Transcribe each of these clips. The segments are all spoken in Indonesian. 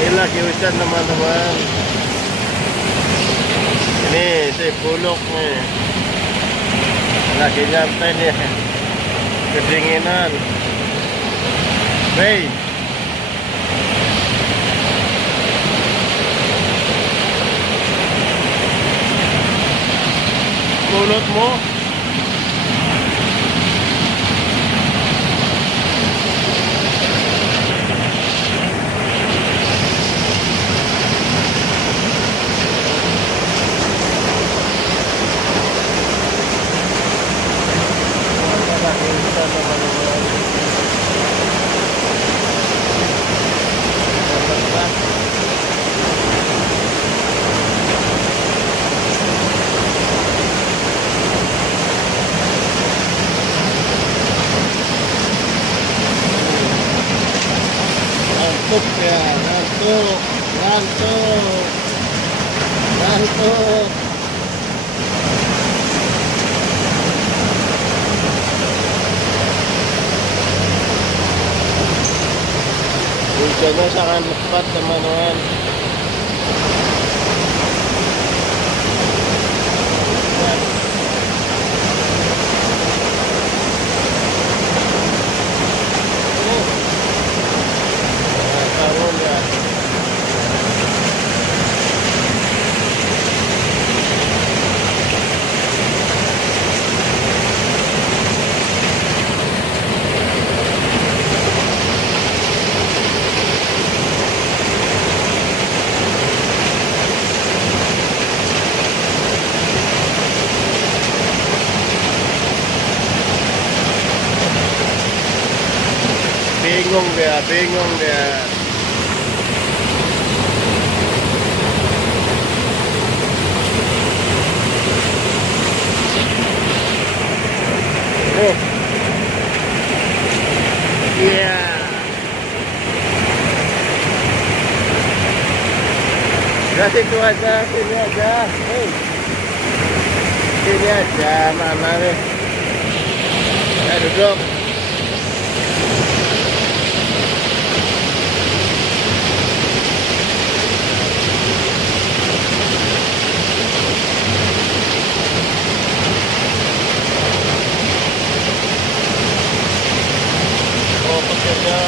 Ini lagi hujan teman-teman. Ini si buluk nih lagi nyantai nih, kedinginan. Hey, mulutmu ngantuk ya, ngantuk, ngantuk, ngantuk. Hujannya sangat lebat teman-teman. Bangun ya. Bingung dia. Oh. Iya. Gak situ aja, sini aja. Hey. Sini aja, mana nih? Duduk. Pekerja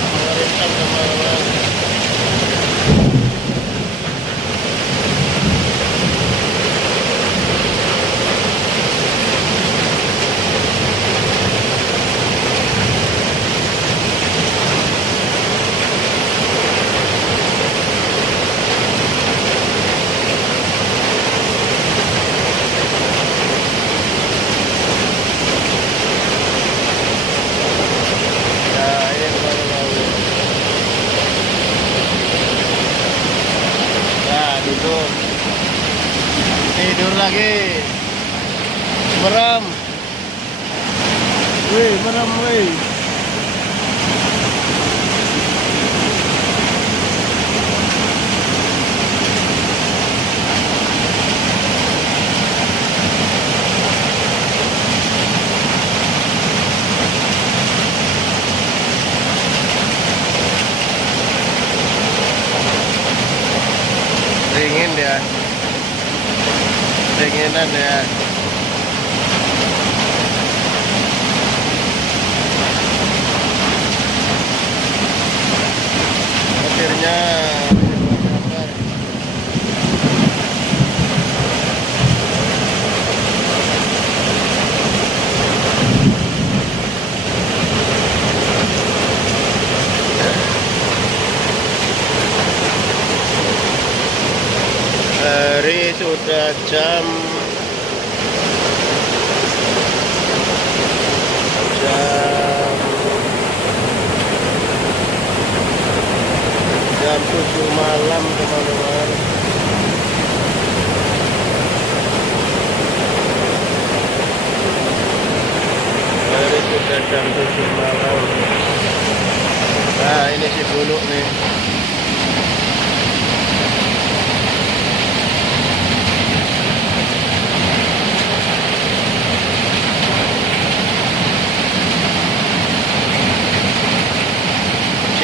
pemerintah teman-teman. Tidur lagi, merem, merem. Dingin dia. Dinginan ya. Akhirnya hari sudah jam 7 malam teman-teman. Hari sudah jam 7 malam. Nah ini si buluk nih.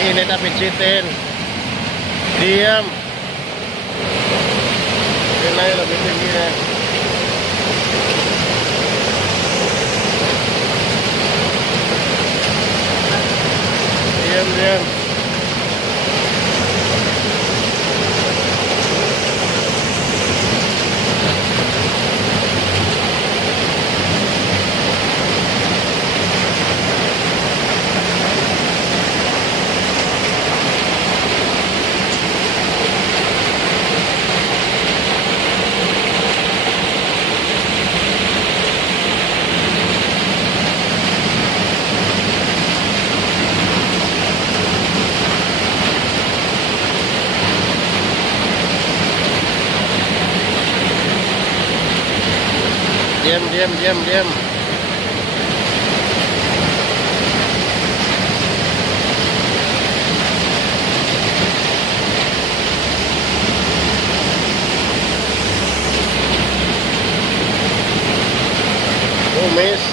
Ini tapi pijitin. Diam. Naik lebih tinggi ya. Diam, diam. Diam, diam, diam, diam. Oh, miss.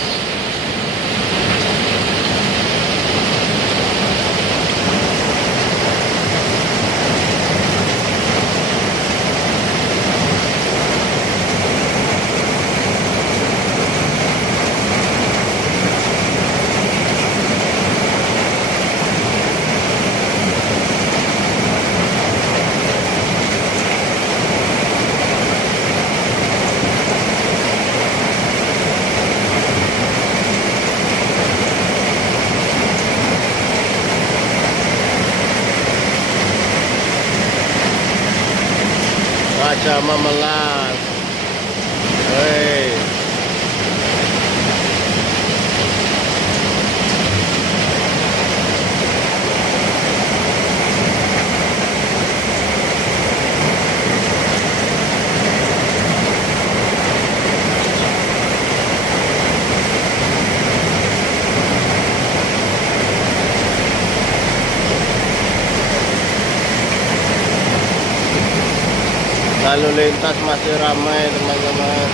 Baca memelas. Hei. Lalu lintas masih ramai teman-teman.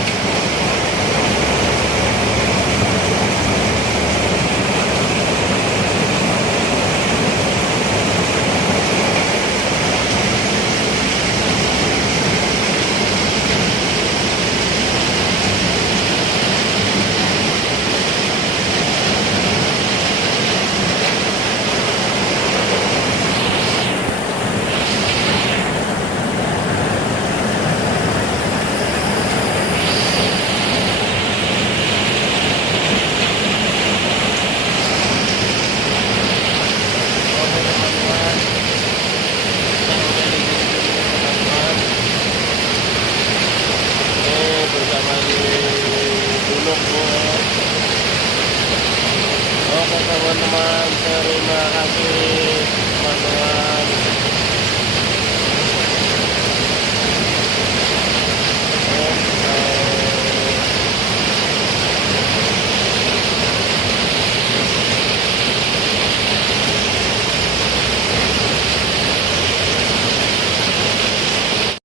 Oke teman-teman, terima kasih teman-teman.